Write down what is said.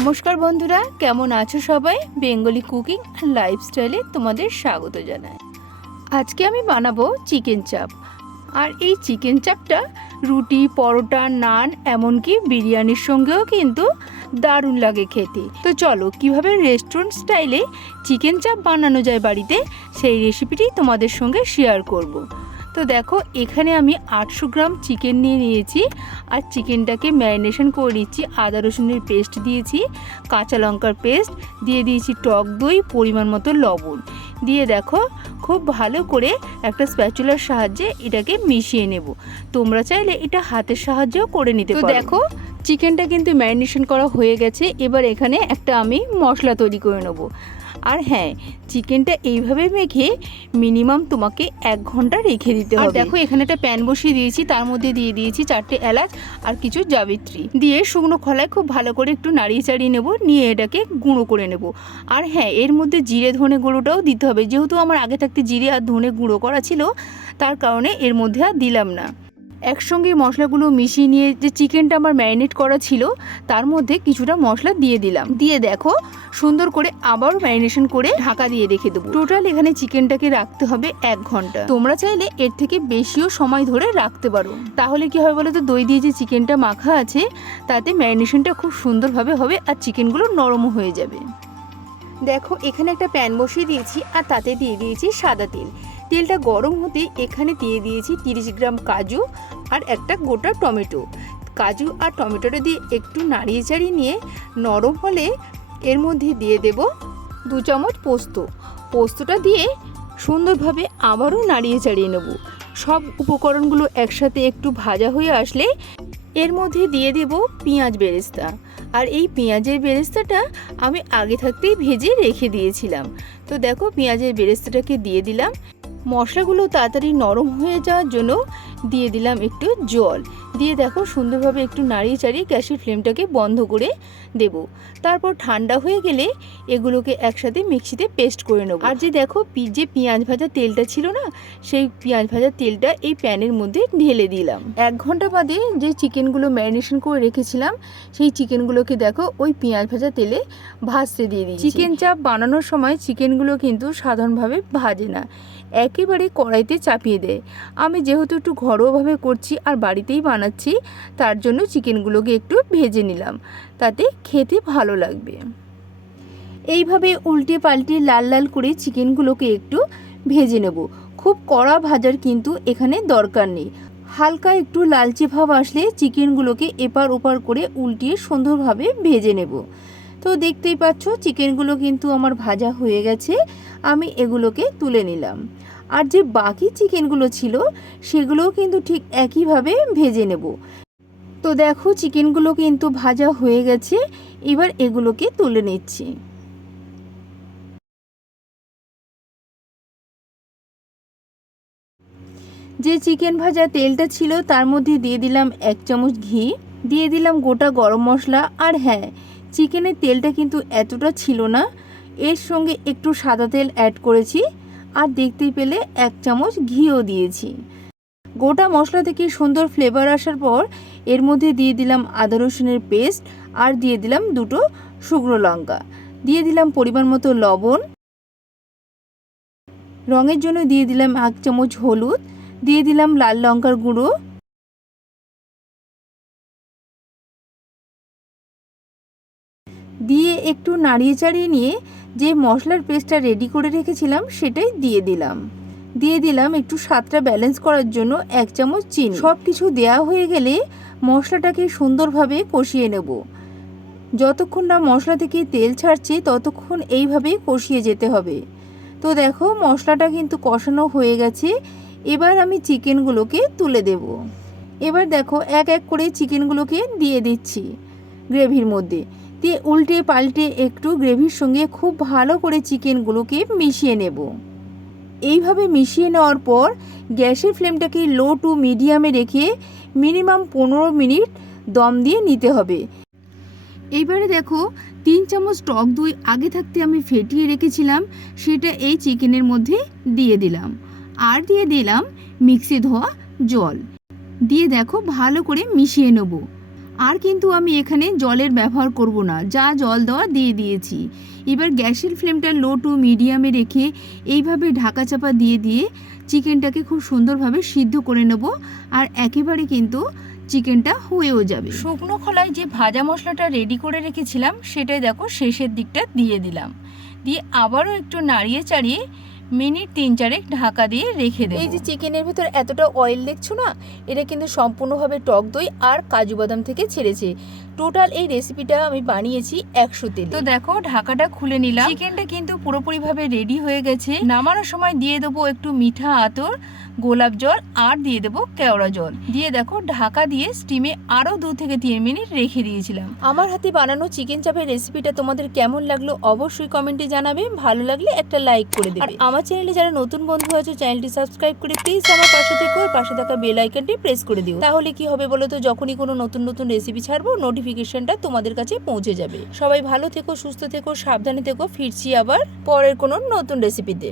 নমস্কার বন্ধুরা, কেমন আছো সবাই? বেঙ্গলি কুকিং লাইফস্টাইলে তোমাদের স্বাগত জানাই। আজকে আমি বানাবো চিকেন চাপ। আর এই চিকেন চাপটা রুটি, পরোটা, নান, এমনকি বিরিয়ানির সঙ্গেও কিন্তু দারুণ লাগে খেতে। তো চলো, কীভাবে রেস্টুরেন্ট স্টাইলে চিকেন চাপ বানানো যায় বাড়িতে, সেই রেসিপিটি তোমাদের সঙ্গে শেয়ার করব। তো দেখো এখানে আমি আটশো গ্রাম চিকেন নিয়ে নিয়েছি। আর চিকেনটাকে ম্যারিনেশন করে নিচ্ছি। আদা রসুনের পেস্ট দিয়েছি কাঁচা লঙ্কার পেস্ট দিয়ে দিয়েছি টক দই পরিমাণ মতো লবণ। দিয়ে দেখো খুব ভালো করে একটা স্প্যাচুলার সাহায্যে এটাকে মিশিয়ে নেব। তোমরা চাইলে এটা হাতের সাহায্যেও করে নিতে পারো। দেখো চিকেনটা কিন্তু ম্যারিনেশন করা হয়ে গেছে। এবার এখানে একটা আমি মশলা তৈরি করে নেব। আর হ্যাঁ চিকেনটা এইভাবে মেখে মিনিমাম তোমাকে এক ঘণ্টা রেখে দিতে হবে। দেখো এখানে একটা প্যান বসিয়ে দিয়েছি তার মধ্যে দিয়ে দিয়েছি চারটে এলাচ আর কিছু জাবিত্রী দিয়ে শুকনো খোলায় খুব ভালো করে একটু নাড়িয়ে চাড়িয়ে নেব নিয়ে এটাকে গুঁড়ো করে নেব। আর হ্যাঁ এর মধ্যে জিরে ধনে গুঁড়োটাও দিতে হবে। যেহেতু আমার আগে থাকতে জিরে আর ধনে গুঁড়ো করা ছিল তার কারণে এর মধ্যে আর দিলাম না। একসঙ্গে মশলাগুলো মিশিয়ে নিয়ে যে চিকেনটা আমার ম্যারিনেট করা ছিল, তার মধ্যে কিছুটা মশলা দিয়ে দিলাম। দিয়ে দেখো, সুন্দর করে আবারও ম্যারিনেশন করে ঢাকা দিয়ে রেখে দেবো। টোটাল এখানে চিকেনটাকে রাখতে হবে এক ঘণ্টা। তোমরা চাইলে এর থেকে বেশিও সময় ধরে রাখতে পারো। তাহলে কি হবে বলো তো দই দিয়ে যে চিকেনটা মাখা আছে, তাতে ম্যারিনেশনটা খুব সুন্দরভাবে হবে আর চিকেনগুলো নরমও হয়ে যাবে। দেখো, এখানে একটা প্যান বসিয়ে দিয়েছি আর তাতে দিয়ে দিয়েছি সাদা তেল। তেলটা গরম হতে এখানে দিয়ে দিয়েছি তিরিশ গ্রাম কাজু আর একটা গোটা টমেটো। কাজু আর টমেটোটা দিয়ে একটু নাড়িয়ে চাড়িয়ে নিয়ে নরম হলে এর মধ্যে দিয়ে দেব দু চামচ পোস্ত। পোস্তটা দিয়ে সুন্দরভাবে আবারও নাড়িয়ে চাড়িয়ে নেব। সব উপকরণগুলো একসাথে একটু ভাজা হয়ে আসলে এর মধ্যে দিয়ে দেব পেঁয়াজ বেরেস্তা। আর এই পেঁয়াজের বেরেস্তাটা আমি আগে থাকতেই ভেজে রেখে দিয়েছিলাম। তো দেখো পেঁয়াজের বেরেস্তাটাকে দিয়ে দিলাম। মশলাগুলো তাড়াতাড়ি নরম হয়ে যাওয়ার জন্য দিয়ে দিলাম একটু জল। দিয়ে দেখো সুন্দরভাবে একটু নাড়িয়ে চাড়িয়ে গ্যাসের ফ্লেমটাকে বন্ধ করে দেব। তারপর ঠান্ডা হয়ে গেলে এগুলোকে একসাথে মিক্সিতে পেস্ট করে নেব। আর যে দেখো যে পেঁয়াজ ভাজা তেলটা ছিল না, সেই পেঁয়াজ ভাজা তেলটা এই প্যানের মধ্যে ঢেলে দিলাম। এক ঘণ্টা বাদে যে চিকেনগুলো ম্যারিনেশন করে রেখেছিলাম, সেই চিকেনগুলোকে দেখো ওই পেঁয়াজ ভাজা তেলে ভাজতে দিয়ে দিই চিকেন চাপ বানানোর সময় চিকেনগুলো কিন্তু সাধারণভাবে ভাজে না, একেবারে কড়াইতে চাপিয়ে দেয়। আমি যেহেতু একটু ঘরোয়াভাবে করছি আর বাড়িতেই বানাচ্ছি, তার জন্য চিকেনগুলোকে একটু ভেজে নিলাম, তাতে খেতে ভালো লাগবে। এইভাবে উল্টে পাল্টে লাল লাল করে চিকেনগুলোকে একটু ভেজে নেব। খুব কড়া ভাজার কিন্তু এখানে দরকার নেই। হালকা একটু লালচে ভাব আসলে চিকেনগুলোকে এপার ওপার করে উল্টিয়ে সুন্দরভাবে ভেজে নেব। তো দেখতেই পাচ্ছ, চিকেনগুলো কিন্তু আমার ভাজা হয়ে গেছে, আমি এগুলোকে তুলে নিলাম। আর যে বাকি চিকেনগুলো ছিল, সেগুলোও কিন্তু ঠিক একইভাবে ভেজে নেব। তো দেখো, চিকেনগুলো কিন্তু ভাজা হয়ে গেছে। এবার এগুলোকে তুলে নিচ্ছি। যে চিকেন ভাজা তেলটা ছিল, তার মধ্যে দিয়ে দিলাম এক চামচ ঘি, দিয়ে দিলাম গোটা গরম মশলা। আর হ্যাঁ চিকেনের তেলটা কিন্তু এতটা ছিল না। এর সঙ্গে একটু সাদা তেল অ্যাড করেছি। আর দেখতেই পেলে এক চামচ ঘিও দিয়েছি। গোটা মশলা থেকে সুন্দর ফ্লেভার আসার পর এর মধ্যে দিয়ে দিলাম আদা রসুনের পেস্ট আর দিয়ে দিলাম দুটো শুকনো লঙ্কা। দিয়ে দিলাম পরিমাণ মতো লবণ। রঙের জন্য দিয়ে দিলাম এক চামচ হলুদ। দিয়ে দিলাম লাল লঙ্কার গুঁড়ো। দিয়ে একটু নাড়িয়ে চাড়িয়ে নিয়ে যে মশলার পেস্টটা রেডি করে রেখেছিলাম, সেটাই দিয়ে দিলাম। দিয়ে দিলাম একটু স্বাদটা ব্যালেন্স করার জন্য এক চামচ চিনি। সব কিছু দেওয়া হয়ে গেলে মশলাটাকে সুন্দরভাবে কষিয়ে নেব। যতক্ষণ না মশলা থেকে তেল ছাড়ছে, ততক্ষণ এইভাবে কষিয়ে যেতে হবে। তো দেখো, মশলাটা কিন্তু কষানো হয়ে গেছে। এবার আমি চিকেনগুলোকে তুলে দেব। এবার দেখো, এক এক করে চিকেনগুলোকে দিয়ে দিচ্ছি গ্রেভির মধ্যে। দিয়ে উল্টে পাল্টে একটু গ্রেভির সঙ্গে খুব ভালো করে চিকেনগুলোকে মিশিয়ে নেব। এইভাবে মিশিয়ে নেওয়ার পর গ্যাসের ফ্লেমটাকে লো টু মিডিয়ামে রেখে মিনিমাম পনেরো মিনিট দম দিয়ে নিতে হবে। এইবারে দেখো, তিন চামচ টক দই আগে থাকতে আমি ফেটিয়ে রেখেছিলাম, সেটা এই চিকেনের মধ্যে দিয়ে দিলাম। আর দিয়ে দিলাম মিক্সি ধোয়া জল। দিয়ে দেখো ভালো করে মিশিয়ে নেব। আর কিন্তু আমি এখানে জলের ব্যবহার করব না, যা জল দেওয়া দিয়ে দিয়েছি। এবার গ্যাসের ফ্লেমটা লো টু মিডিয়ামে রেখে এইভাবে ঢাকা চাপা দিয়ে দিয়ে চিকেনটাকে খুব সুন্দরভাবে সিদ্ধ করে নেব আর একেবারে কিন্তু চিকেনটা হয়েও যাবে। শুকনো খোলায় যে ভাজা মশলাটা রেডি করে রেখেছিলাম, সেটাই দেখো শেষের দিকটা দিয়ে দিলাম। দিয়ে আবারও একটু নাড়িয়ে চাড়িয়ে মিনিট তিন চারেক ঢাকা দিয়ে রেখে দেবো। এই যে চিকেনের ভিতর এতটা অয়েল দেখছ না? এটা কিন্তু সম্পূর্ণভাবে টক দই আর কাজু বাদাম থেকে ছেড়েছে। টোটাল এই রেসিপিটা আমি বানিয়েছি একশো তেল। তো দেখো ঢাকাটা খুলে নিলাম। চিকেনটা কিন্তু পুরোপুরিভাবে রেডি হয়ে গেছে। নামানোর সময় দিয়ে দেবো একটু মিঠা আতর গোলাপ জল আর দিয়ে দেবো কেওড়া জল। দিয়ে দেখো ঢাকা দিয়ে স্টিমে আরও দু থেকে তিন মিনিট রেখে দিয়েছিলাম। আমার হাতে বানানো চিকেন চাপের রেসিপিটা তোমাদের কেমন লাগল অবশ্যই কমেন্টে জানাবে। ভালো লাগলে একটা লাইক করে দেবে। আমার চ্যানেলে যারা নতুন বন্ধু আছে চ্যানেলটি সাবস্ক্রাইব করে প্লিজ আমার পাশে থেকে আর পাশে থাকা বেল আইকনটি প্রেস করে দিও। তাহলে কি হবে বলো তো? যখনই কোনো নতুন নতুন রেসিপি ছাড়বো নোটিফিকেশনটা তোমাদের কাছে পৌঁছে যাবে। সবাই ভালো থেকো, সুস্থ থেকো, সাবধানে থেকো। ফিরছি আবার পরের কোনো নতুন রেসিপিতে